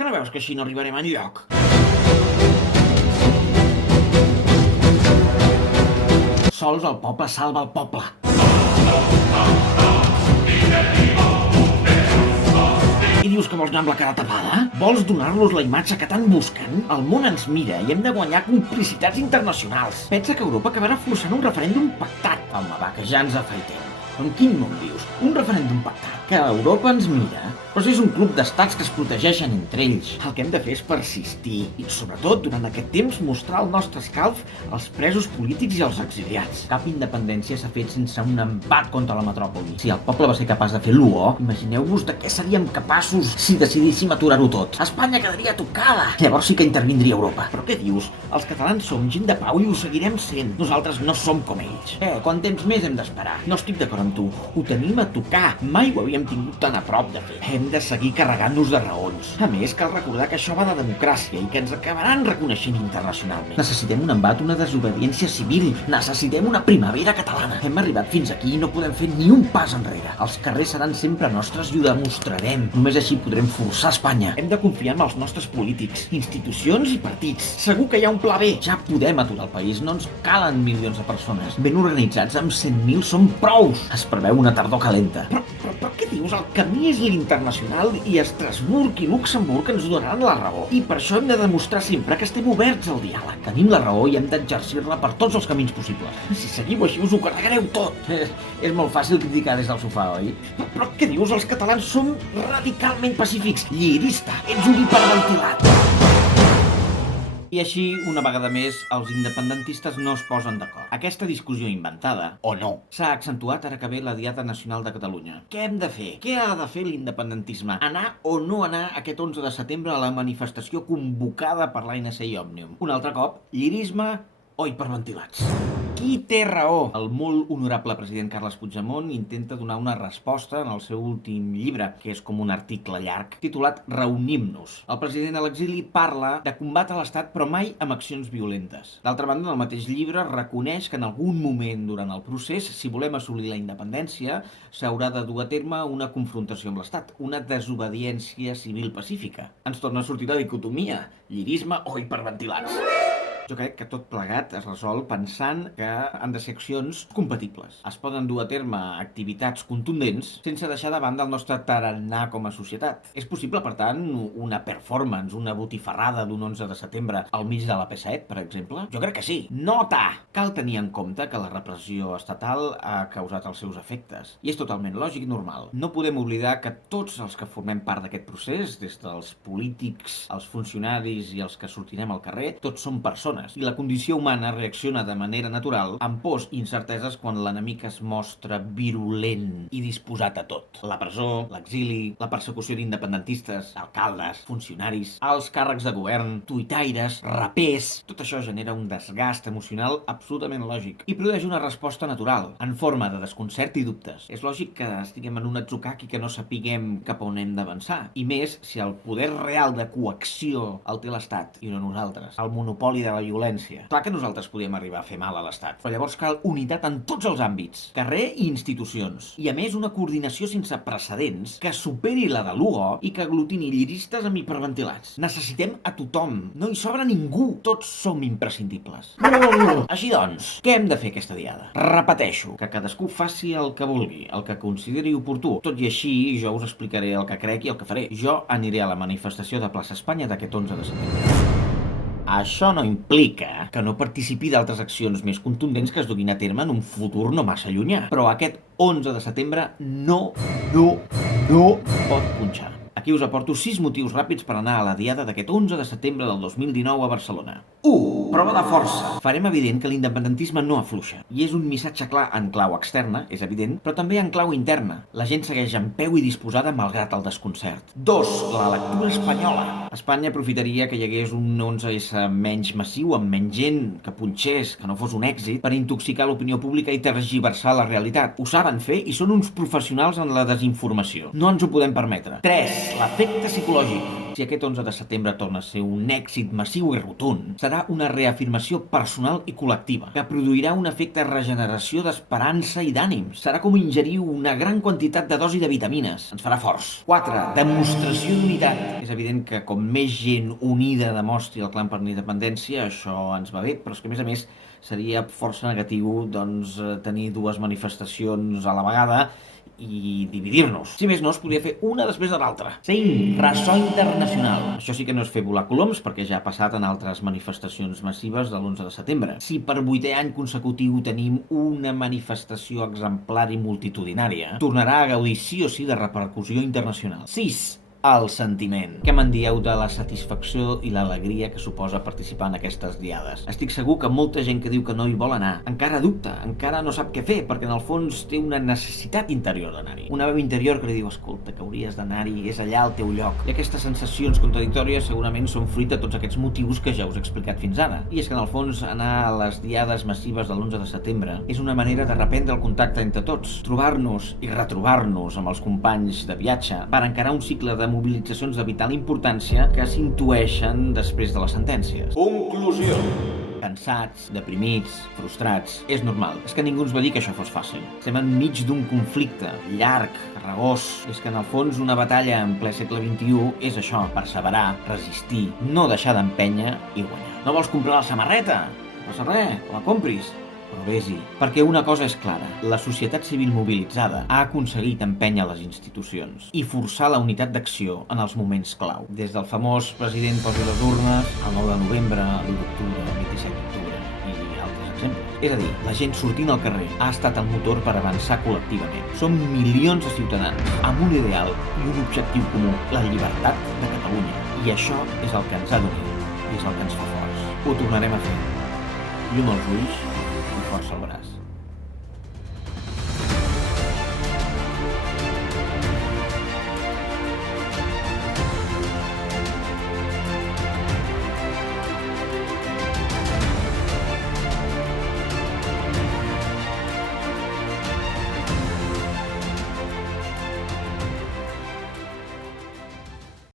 Que no veus que així no arribarem enlloc? Sols el poble salva el poble. I dius que vols anar amb la cara tapada? Vols donar-los la imatge que tant busquen? El món ens mira i hem de guanyar complicitats internacionals. Pensa que Europa acabarà forçant un referèndum pactat. Home, va, que ja ens afaitem. En quin món vius? Un referèndum pactat? Que Europa ens mira? Però si és un club d'estats que es protegeixen entre ells. El que hem de fer és persistir i, sobretot, durant aquest temps, mostrar el nostre escalf als presos polítics i als exiliats. Cap independència s'ha fet sense un empat contra la metròpoli. Si el poble va ser capaç de fer l'UO, imagineu-vos de què seríem capaços si decidíssim aturar-ho tot. Espanya quedaria tocada. Llavors sí que intervindria Europa. Però què dius? Els catalans som gent de pau i ho seguirem sent. Nosaltres no som com ells. Quant temps més hem d'esperar? No estic d'acord amb tu. Ho tenim a tocar. Mai ho havíem tingut tan a prop de fer. Hem de seguir carregant-nos de raons. A més, cal recordar que això va de democràcia i que ens acabaran reconeixent internacionalment. Necessitem un embat, una desobediència civil. Necessitem una primavera catalana. Hem arribat fins aquí i no podem fer ni un pas enrere. Els carrers seran sempre nostres i ho demostrarem. Només així podrem forçar Espanya. Hem de confiar en els nostres polítics, institucions i partits. Segur que hi ha un pla B. Ja podem aturar el país. No ens calen milions de persones. Ben organitzats, amb 100.000 som prous. Es preveu una tardor calenta. Però què dius? El camí és l'internacional i Estrasburg i Luxemburg ens donaran la raó. I per això hem de demostrar sempre que estem oberts al diàleg. Tenim la raó i hem d'exercir-la per tots els camins possibles. Si seguiu així us ho carregareu tot. És molt fàcil criticar des del sofà, oi? Però què dius? Els catalans som radicalment pacífics. Llirista, ets un hiperventilat. I així, una vegada més, els independentistes no es posen d'acord. Aquesta discussió inventada, o no, s'ha accentuat ara que ve la Diada Nacional de Catalunya. Què hem de fer? Què ha de fer l'independentisme? Anar o no anar aquest 11 de setembre a la manifestació convocada per l'ANC i Òmnium? Un altre cop, llirisme o hiperventilats? Qui té raó? El molt honorable president Carles Puigdemont intenta donar una resposta en el seu últim llibre, que és com un article llarg, titulat Reunim-nos. El president a l'exili parla de combat a l'Estat, però mai amb accions violentes. D'altra banda, en el mateix llibre reconeix que en algun moment durant el procés, si volem assolir la independència, s'haurà de dur a terme una confrontació amb l'Estat, una desobediència civil pacífica. Ens torna a sortir la dicotomia, llirisme o hiperventilats. Jo crec que tot plegat es resol pensant que han de ser accions compatibles. Es poden dur a terme activitats contundents sense deixar de banda el nostre tarannà com a societat. És possible, per tant, una performance, una botifarrada d'un 11 de setembre al mig de la P7, per exemple? Jo crec que sí. Nota! Cal tenir en compte que la repressió estatal ha causat els seus efectes. I és totalment lògic i normal. No podem oblidar que tots els que formem part d'aquest procés, des dels polítics, els funcionaris i els que sortirem al carrer, tots som persones. I la condició humana reacciona de manera natural amb pors i incerteses quan l'enemic es mostra virulent i disposat a tot. La presó, l'exili, la persecució d'independentistes, alcaldes, funcionaris, alts càrrecs de govern, tuitaires, rapers... Tot això genera un desgast emocional absolutament lògic i produeix una resposta natural, en forma de desconcert i dubtes. És lògic que estiguem en un atzucac i que no sapiguem cap on hem d'avançar. I més si el poder real de coacció el té l'Estat i no nosaltres. El monopoli de la violència. Clar que nosaltres podem arribar a fer mal a l'Estat, però llavors cal unitat en tots els àmbits, carrer i institucions. I a més una coordinació sense precedents que superi la de l'UO i que aglutini lliristes amb hiperventilats. Necessitem a tothom. No hi sobra ningú. Tots som imprescindibles. Així doncs, què hem de fer aquesta diada? Repeteixo, que cadascú faci el que vulgui, el que consideri oportú. Tot i així, jo us explicaré el que crec i el que faré. Jo aniré a la manifestació de Plaça Espanya d'aquest 11 de setembre. Això no implica que no participi d'altres accions més contundents que es duguin a terme en un futur no massa llunyà. Però aquest 11 de setembre no pot punxar. Aquí us aporto 6 motius ràpids per anar a la diada d'aquest 11 de setembre del 2019 a Barcelona. 1. Prova de força. Farem evident que l'independentisme no afluixa. I és un missatge clar en clau externa, és evident, però també en clau interna. La gent segueix en peu i disposada malgrat el desconcert. 2. La lectura espanyola. Espanya aprofitaria que hi hagués un 11S menys massiu, amb menys gent, que punxés, que no fos un èxit, per intoxicar l'opinió pública i tergiversar la realitat. Ho saben fer i són uns professionals en la desinformació. No ens ho podem permetre. 3. l'efecte psicològic. Si aquest 11 de setembre torna a ser un èxit massiu i rotund, serà una reafirmació personal i col·lectiva, que produirà un efecte de regeneració d'esperança i d'ànims. Serà com ingerir una gran quantitat de dosi de vitamines. Ens farà forts. 4. Demostració d'unitat. És evident que com més gent unida demostri el clam per la independència, això ens va bé, però és que a més seria força negatiu tenir dues manifestacions a la vegada i dividir-nos. Si més no, es podria fer una després de l'altra. 5. Ressò internacional. Això sí que no és fer volar coloms, perquè ja ha passat en altres manifestacions massives de l'11 de setembre. Si per 8è any consecutiu tenim una manifestació exemplar i multitudinària, tornarà a gaudir sí o sí de repercussió internacional. 6. El sentiment. Què me'n dieu de la satisfacció i l'alegria que suposa participar en aquestes diades? Estic segur que molta gent que diu que no hi vol anar encara dubta, encara no sap què fer, perquè en el fons té una necessitat interior d'anar-hi. Una veu interior que li diu, escolta, que hauries d'anar-hi, és allà el teu lloc. I aquestes sensacions contradictòries segurament són fruit de tots aquests motius que ja us he explicat fins ara. I és que en el fons anar a les diades massives de l'11 de setembre és una manera de reprendre el contacte entre tots, trobar-nos i retrobar-nos amb els companys de viatge per encarar un cicle de mobilitzacions de vital importància que s'intueixen després de les sentències. Conclusió. Cansats, deprimits, frustrats. És normal. És que ningú ens va dir que això fos fàcil. Estem enmig d'un conflicte llarg, carregós. És que en el fons una batalla en ple segle XXI és això, perseverar, resistir, no deixar d'empènyer i guanyar. No vols comprar la samarreta? No passa res, la compris. Però vés-hi, perquè una cosa és clara, la societat civil mobilitzada ha aconseguit empènyer les institucions i forçar la unitat d'acció en els moments clau, des del famós president posi les urnes, el 9 de novembre, l'1 d'octubre, el 27 d'octubre i altres exemples. És a dir, la gent sortint al carrer ha estat el motor per avançar col·lectivament. Som milions de ciutadans amb un ideal i un objectiu comú, la llibertat de Catalunya. I això és el que ens ha d'unir i és el que ens fa forts. Ho tornarem a fer. Llum als ulls i força al braç.